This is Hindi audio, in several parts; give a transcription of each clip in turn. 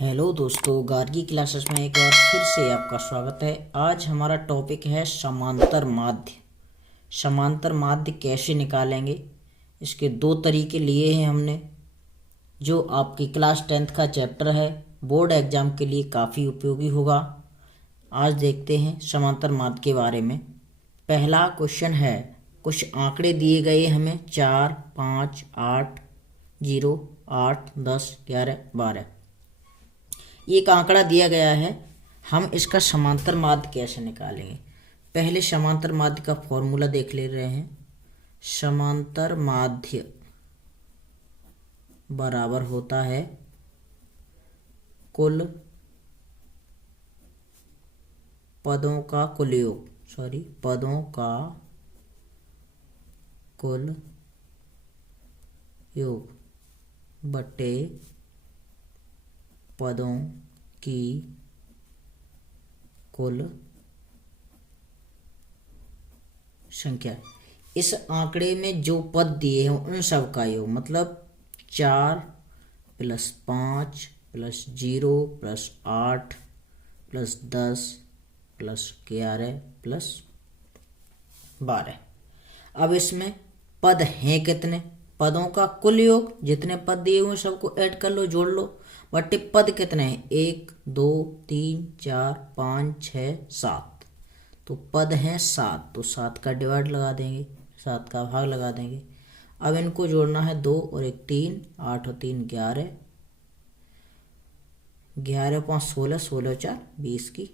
हेलो दोस्तों, गार्गी क्लासेस में एक बार फिर से आपका स्वागत है। आज हमारा टॉपिक है समांतर माध्य। समांतर माध्य कैसे निकालेंगे, इसके दो तरीके लिए हैं हमने, जो आपकी क्लास 10th का चैप्टर है, बोर्ड एग्जाम के लिए काफ़ी उपयोगी होगा। आज देखते हैं समांतर माध्य के बारे में। पहला क्वेश्चन है, कुछ आंकड़े दिए गए हमें 4, 5, 8, 0, 8, 10, 11, 12। एक आंकड़ा दिया गया है, हम इसका समांतर माध्य कैसे निकालेंगे। पहले समांतर माध्य का फॉर्मूला देख ले रहे हैं। समांतर माध्य बराबर होता है कुल पदों का कुल योग, पदों का कुल योग बटे पदों की कुल संख्या। इस आंकड़े में जो पद दिए हैं उन सब का योग, मतलब 4 + 5 + 0 + 8 + 10 + 11 + 12। अब इसमें पद हैं कितने, पदों का कुल योग, जितने पद दिए हुए सबको ऐड कर लो, जोड़ लो, बटे पद कितने हैं, 1, 2, 3, 4, 5, 6, 7। तो पद हैं 7, तो 7 का डिवाइड लगा देंगे, 7 का भाग लगा देंगे। अब इनको जोड़ना है, 2 और 1 3, 8 और 3 11, 11 और 5 16, 16 और 4 20 की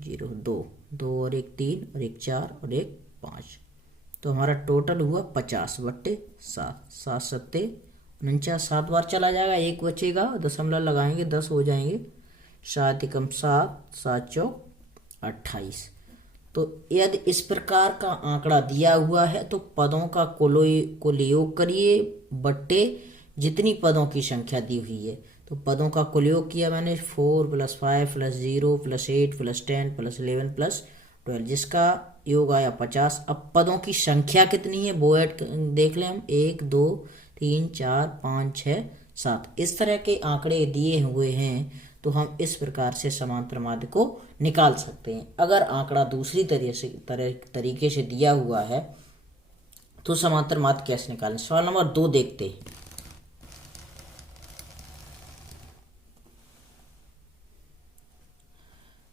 0, 2, 2 और 1 3 और 1 4 और 1 5। तो हमारा टोटल हुआ 50 बट्टे 7, 7 सत्ते 49, 7 बार चला जाएगा, एक बचेगा, दशमलव लगाएंगे, 10 हो जाएंगे, 7 एकम 7, 7 चौक 28। तो यदि इस प्रकार का आंकड़ा दिया हुआ है तो पदों का कुल योग करिए बट्टे जितनी पदों की संख्या दी हुई है। तो पदों का कुल योग किया मैंने, 4 + 5 + 0 + 8 + 10 + 11 + 12, जिसका योग आया 50। अब पदों की संख्या कितनी है वो ऐड देख लें हम, 1, 2, 3, 4, 5, 6, 7। इस तरह के आंकड़े दिए हुए हैं तो हम इस प्रकार से समांतर माध्य को निकाल सकते हैं। अगर आंकड़ा दूसरी तरीके से दिया हुआ है तो समांतर माध्य कैसे निकालें। सवाल नंबर 2 देखते हैं।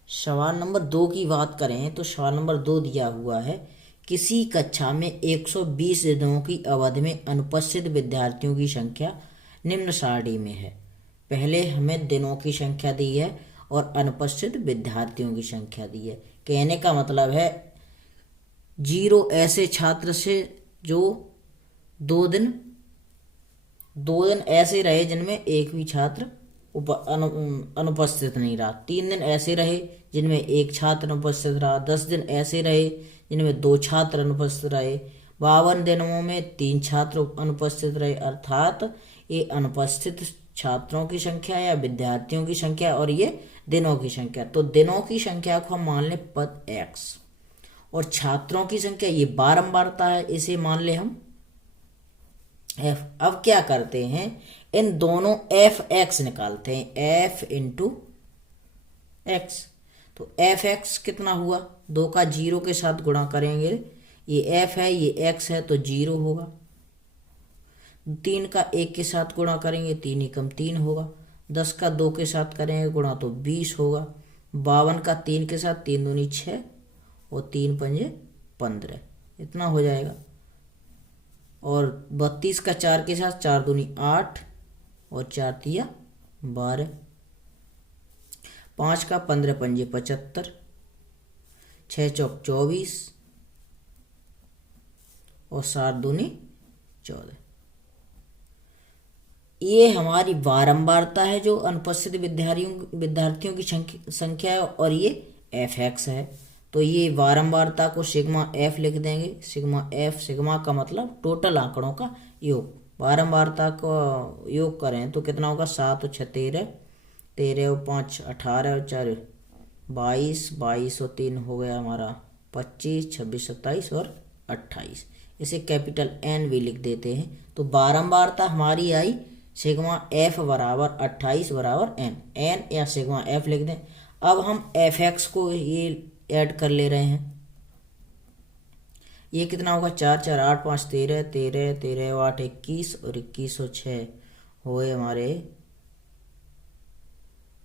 सवाल नंबर 2 की बात करें तो सवाल नंबर 2 दिया हुआ है, किसी कक्षा में 120 दिनों की अवधि में अनुपस्थित विद्यार्थियों की संख्या निम्न सारणी में है। पहले हमें दिनों की संख्या दी है और अनुपस्थित विद्यार्थियों की संख्या दी है। कहने का मतलब है 0 ऐसे छात्र से जो 2 दिन ऐसे रहे जिनमें एक भी छात्र अनुपस्थित नहीं रहा, 3 दिन ऐसे रहे जिनमें एक छात्र अनुपस्थित रहा, 10 दिन ऐसे रहे जिनमें 2 छात्र अनुपस्थित रहे, 52 दिनों में 3 छात्र अनुपस्थित रहे। अर्थात ये अनुपस्थित छात्रों की संख्या या विद्यार्थियों की संख्या और ये दिनों की संख्या। तो दिनों की संख्या को हम मान लें पद x और छात्रों की संख्या ये बारंबारता है, इसे मान ले हम f। अब क्या करते हैं, इन दोनों fx निकालते हैं, f × x। तो fx कितना हुआ, 2 का 0 के साथ गुणा करेंगे, ये f है ये x है तो 0 होगा। 3 का 1 के साथ गुणा करेंगे, 3 एकम 3 होगा। 10 का 2 के साथ करेंगे गुणा तो 20 होगा। 52 का 3 के साथ, 3 दूनी 6 और 3 पंजे 15, इतना हो जाएगा। और 32 का 4 के साथ, 4 दूनी 8 और 4 तिया 12। 5 का 15 पंजे 75, 6 चौक 24 और 7 दूनी 14। ये हमारी बारंबारता है जो अनुपस्थित विद्यार्थियों की संख्या है और ये fx है। तो ये बारंबारता को सिग्मा f लिख देंगे, सिग्मा f, सिग्मा का मतलब टोटल आंकड़ों का योग। बारंबारता का योग करें तो कितना होगा, 7 और 6 13, 13 और 5 18 और 4 22, 22 और 3 हो गया हमारा 25, 26, 27 और 28। इसे कैपिटल N भी लिख देते हैं। तो बारंबारता हमारी आई सिग्मा एफ बराबर 28 बराबर एन, एन या सिग्मा एफ लिख दें। अब हम एफ एक्स को ये ऐड कर ले रहे हैं। ये कितना होगा, 4 4 8 5 13, 13 13 8 21 और 21 और 6 हुए हमारे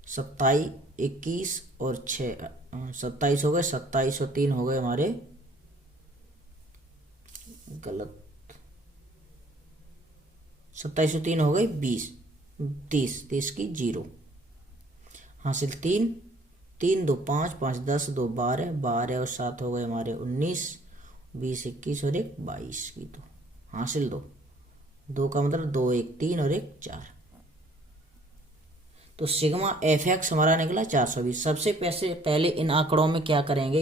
27, 21 और 6 27 हो गए, 27 और 3 हो गए हमारे, गलत, 27 और 3 हो गए 20, 30, 30 की 0 हासिल, 3 3 2 5 5 10 2 12 12 और 7 हो गए हमारे 19, 20 21 और 1 22 की 2 हासिल, 2 2 का मतलब 2 1 3 और 1 4। तो सिग्मा एफ एक्स हमारा निकला 420। सबसे पहले इन आंकड़ों में क्या करेंगे,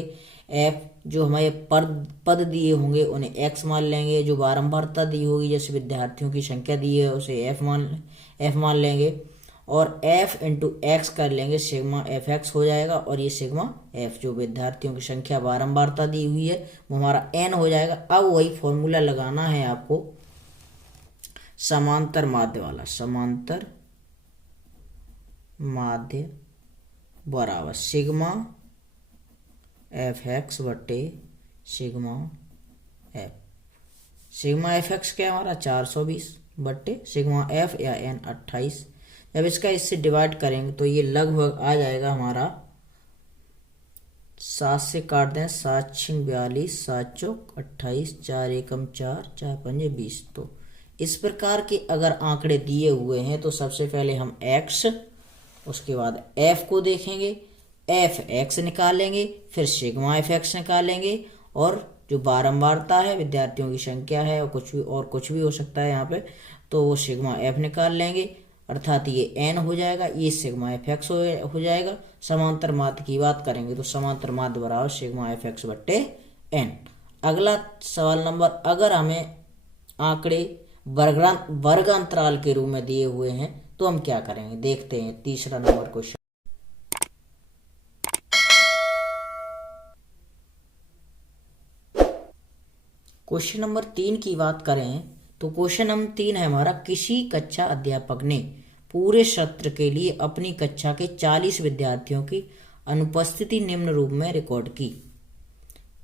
एफ जो हमारे पद दिए होंगे उन्हें एक्स मान लेंगे, जो बारंबारता दी होगी जैसे विद्यार्थियों की संख्या दी है उसे एफ मान लेंगे, और एफ इंटू एक्स कर लेंगे, सिग्मा एफ एक्स हो जाएगा। और ये सिग्मा एफ जो विद्यार्थियों की संख्या बारंबारता दी हुई है वो हमारा एन हो जाएगा। अब वही फॉर्मूला लगाना है आपको समांतर माध्य वाला, समांतर माध्य बराबर सिग्मा एफ एक्स बटे sigma F. Sigma F x क्या है हमारा 420 बटे सिग्मा एफ या एन 28। जब इसका इससे डिवाइड करेंगे तो ये लगभग आ जाएगा हमारा 7 से काट दें, 7 6 42, 7 चौक 28, 4 एकम 4, 4 पंजे 20। तो इस प्रकार के अगर आंकड़े दिए हुए हैं तो सबसे पहले हम एक्स, उसके बाद एफ को देखेंगे, एफ एक्स निकालेंगे, फिर सिग्मा एफ एक्स निकालेंगे, और जो बारंबारता है विद्यार्थियों की संख्या है और कुछ भी हो सकता है यहाँ पे, तो वो सिग्मा एफ निकाल लेंगे, अर्थात ये एन हो जाएगा, ये सिग्मा एफ एक्स हो जाएगा। समांतर माध्य की बात करेंगे तो समांतर माध्य बराबर सिग्मा एफ एक्स बट्टे एन। अगला सवाल नंबर, अगर हमें आंकड़े वर्गांतराल के रूप में दिए हुए हैं तो हम क्या करेंगे, देखते हैं। तीसरा नंबर क्वेश्चन, क्वेश्चन नंबर 3 की बात करें तो क्वेश्चन नंबर 3 है हमारा, किसी कक्षा अध्यापक ने पूरे सत्र के लिए अपनी कक्षा के 40 विद्यार्थियों की अनुपस्थिति निम्न रूप में रिकॉर्ड की।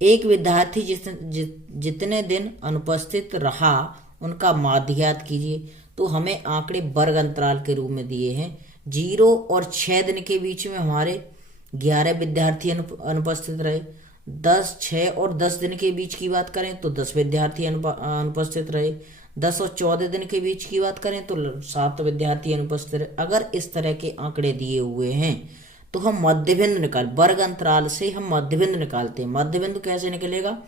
एक विद्यार्थी जितने दिन अनुपस्थित रहा उनका माध्य ज्ञात कीजिए। तो हमें आंकड़े वर्ग अंतराल के रूप में दिए हैं। 0 और 6 दिन के बीच में हमारे 11 विद्यार्थी अनुपस्थित रहे। 10, 6 और 10 दिन के बीच की बात करें तो 10 विद्यार्थी अनुपस्थित रहे। 10 और 14 दिन के बीच की बात करें तो 7 विद्यार्थी अनुपस्थित रहे। अगर इस तरह के आंकड़े दिए हुए हैं तो हम मध्य बिंदु वर्ग अंतराल से हम मध्य बिंदु निकालते हैं। मध्य बिंदु कैसे निकलेगा,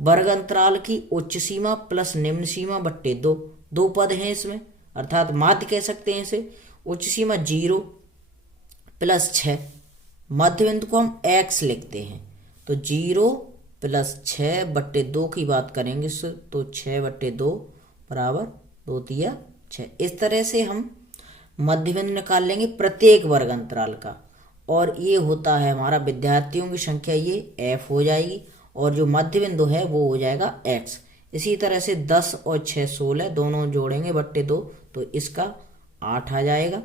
वर्ग अंतराल की उच्च सीमा प्लस निम्न सीमा बट्टे 2, 2 पद हैं इसमें, अर्थात माध्य कह सकते हैं इसे। उच्च सीमा 0 प्लस 6, मध्य बिंदु को हम x लिखते हैं, तो 0 प्लस 6 बट्टे 2 की बात करेंगे तो 6 बट्टे 2 बराबर 2 तिया 6। इस तरह से हम मध्य बिंदु निकाल लेंगे प्रत्येक वर्ग अंतराल का, और ये होता है हमारा विद्यार्थियों की संख्या, ये f हो जाएगी, और जो मध्य बिंदु है वो हो जाएगा x। इसी तरह से 10 और 6 16 दोनों जोड़ेंगे बट्टे 2 तो इसका 8 आ जाएगा।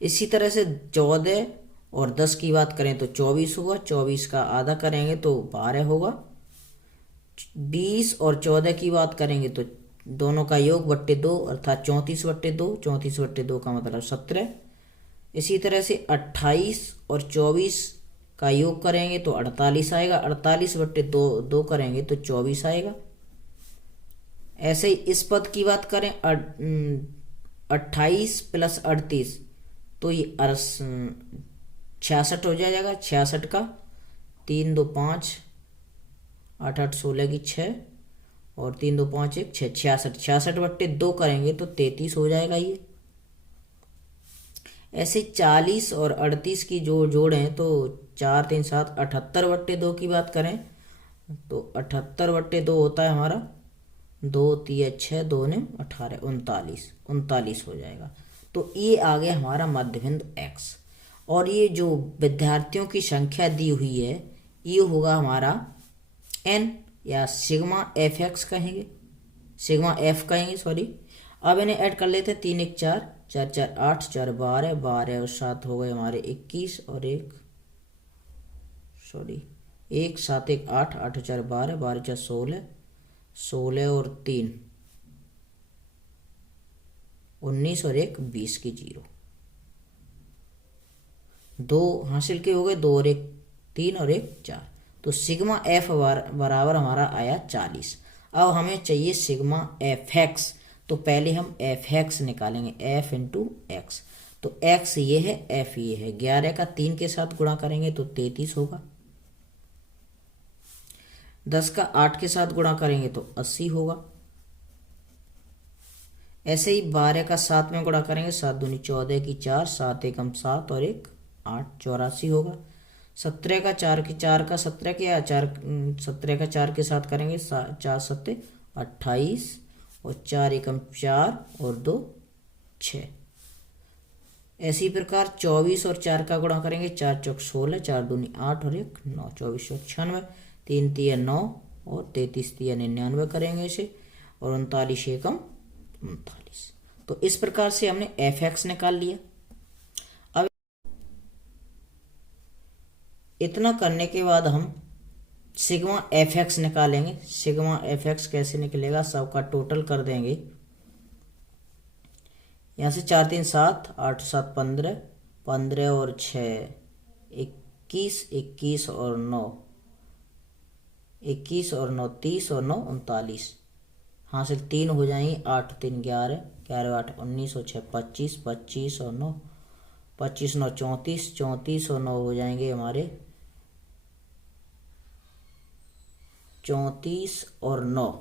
इसी तरह से 14 और 10 की बात करें तो 24 होगा, 24 का आधा करेंगे तो 12 होगा। 20 और 14 की बात करेंगे तो दोनों का योग बट्टे 2 अर्थात 34 बट्टे 2, 34 बट्टे 2 का मतलब 17। इसी तरह से 28 और 24 का योग करेंगे तो 48 आएगा, 48 बट्टे 2 करेंगे तो 24 आएगा। ऐसे ही इस पद की बात करें 28 प्लस 38 तो ये 66 हो जाएगा। 66 का 3 2 5 8 8 16 की 6 और 3 2 5 1 6, 66। 66 बट्टे 2 करेंगे तो 33 हो जाएगा ये। ऐसे 40 और 38 की जो जोड़ें तो 4 3 7 78 बट्टे 2 की बात करें तो 78 बट्टे 2 होता है हमारा 2 3 6 2 ने 18 39 हो जाएगा। तो ये आ गया हमारा मध्य बिंदु x, और ये जो विद्यार्थियों की संख्या दी हुई है ये होगा हमारा n या सिग्मा एफ एक्स कहेंगे, सिग्मा एफ कहेंगे सॉरी। अब इन्हें ऐड कर लेते हैं। 3 1 4, 4 4 8, 4 12, 12 और 7 हो गए हमारे 21 और 1 7 1 8, 8 4 12, 12 4 16, 16 और 3 19 और 1 20 की 0। 2 हासिल के हो गए, 2 और 1 3 और 1 4। तो सिग्मा एफ बराबर हमारा आया 40। अब हमें चाहिए सिग्मा एफ एक्स। तो पहले हम एफ एक्स निकालेंगे, एफ इंटू एक्स। तो एक्स ये है, एफ ये है। 11 का 3 के साथ गुणा करेंगे तो 33 होगा। 10 का 8 के साथ गुणा करेंगे तो 80 होगा। ऐसे ही 12 का 7 में गुणा करेंगे, 7 दूनी 14 की 4, 7 एकम 7 और 1 8, 84 होगा। 17 का 4 की 4 का 17 के 4, 17 का 4 के साथ करेंगे, 4 7 28 और 4 एकम 4 और 2 6। ऐसी प्रकार 24 और 4 का गुणा करेंगे, 4 चौक 16, 4 दूनी 8 और 1 9, 24 और 96, 3 तिया 9 और 33 तिया 99 करेंगे इसे, और 39 एकम 39। तो इस प्रकार से हमने एफ एक्स निकाल लिया। अब इतना करने के बाद हम सिग्मा एफ एक्स निकालेंगे। सिग्मा एफ एक्स कैसे निकलेगा, सबका टोटल कर देंगे। यहाँ से 4 3 7, 8 7 15, 15 और 6 21, 21 और 9, 21 और 9 30 और 9 39। हासिल 3 हो जाएंगे, 8 3 11, 11 8 19 और 6 25, 25 और 9 25 9 34, 34 और 9 हो जाएंगे हमारे 34 और 9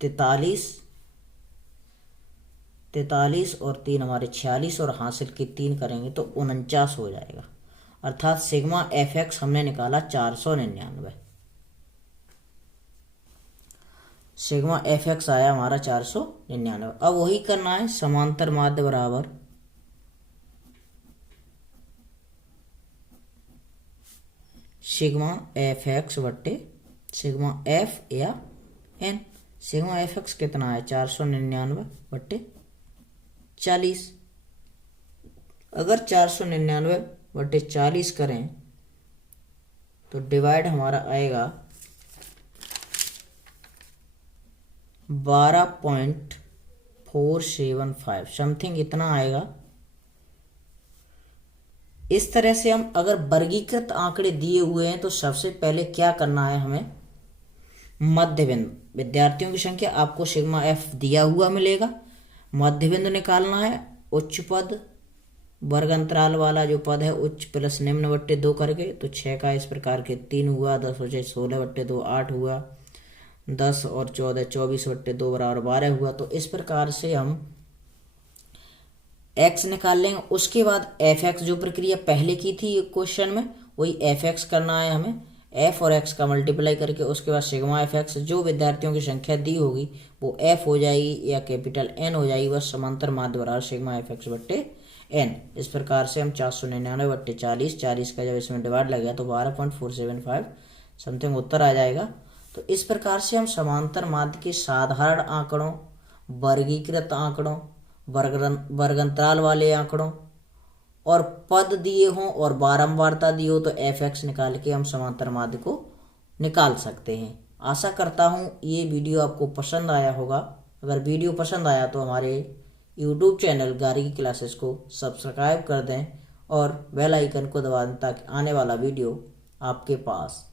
43, 43 और 3 हमारे 46 और हासिल के 3 करेंगे तो 49 हो जाएगा। अर्थात सिग्मा एफ एक्स हमने निकाला 499। सिग्मा एफ एक्स आया हमारा 499। अब वही करना है, समांतर माध्य बराबर सिग्मा एफ एक्स बट्टे सिग्मा एफ या एन। सिग्मा एफ एक्स कितना है, 499 बट्टे 40। अगर 499 बट्टे 40 करें तो डिवाइड हमारा आएगा 12.475 समथिंग इतना आएगा। इस तरह से हम अगर वर्गीकृत आंकड़े दिए हुए हैं तो सबसे पहले क्या करना है, हमें मध्य बिंदु, विद्यार्थियों की संख्या आपको सिग्मा एफ दिया हुआ मिलेगा, मध्य बिंदु निकालना है। उच्च पद वर्ग अंतराल वाला जो पद है उच्च प्लस निम्न बट्टे 2 करके, तो 6 का इस प्रकार के 3 हुआ, 10 बचे 16 बट्टे 2 8 हुआ, 10 और 14 24 बट्टे 2 बराबर 12 हुआ। तो इस प्रकार से हम एक्स निकाल लेंगे। उसके बाद एफ एक्स जो प्रक्रिया पहले की थी क्वेश्चन में, वही एफ एक्स करना है हमें, एफ और एक्स का मल्टीप्लाई करके। उसके बाद सिग्मा एफ एक्स जो विद्यार्थियों की संख्या दी होगी वो एफ हो जाएगी या कैपिटल एन हो जाएगी, बस समांतर माध्य बराबर सिग्मा एफ एक्स बट्टे एन। इस प्रकार से हम 499 बट्टे 40, 40 का जब इसमें डिवाइड लगेगा तो 12.475 समथिंग उत्तर आ जाएगा। तो इस प्रकार से हम समांतर माध्य के साधारण आंकड़ों, वर्गीकृत आंकड़ों, वर्गंतराल वाले आंकड़ों और पद दिए हों और बारंबारता दी हो तो एफ एक्स निकाल के हम समांतर माध्य को निकाल सकते हैं। आशा करता हूँ ये वीडियो आपको पसंद आया होगा। अगर वीडियो पसंद आया तो हमारे यूट्यूब चैनल गार्गी क्लासेस को सब्सक्राइब कर दें और बेल आइकन को दबा दें ताकि आने वाला वीडियो आपके पास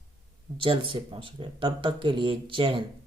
जल्द से पहुँच सके। तब तक के लिए जय हिंद।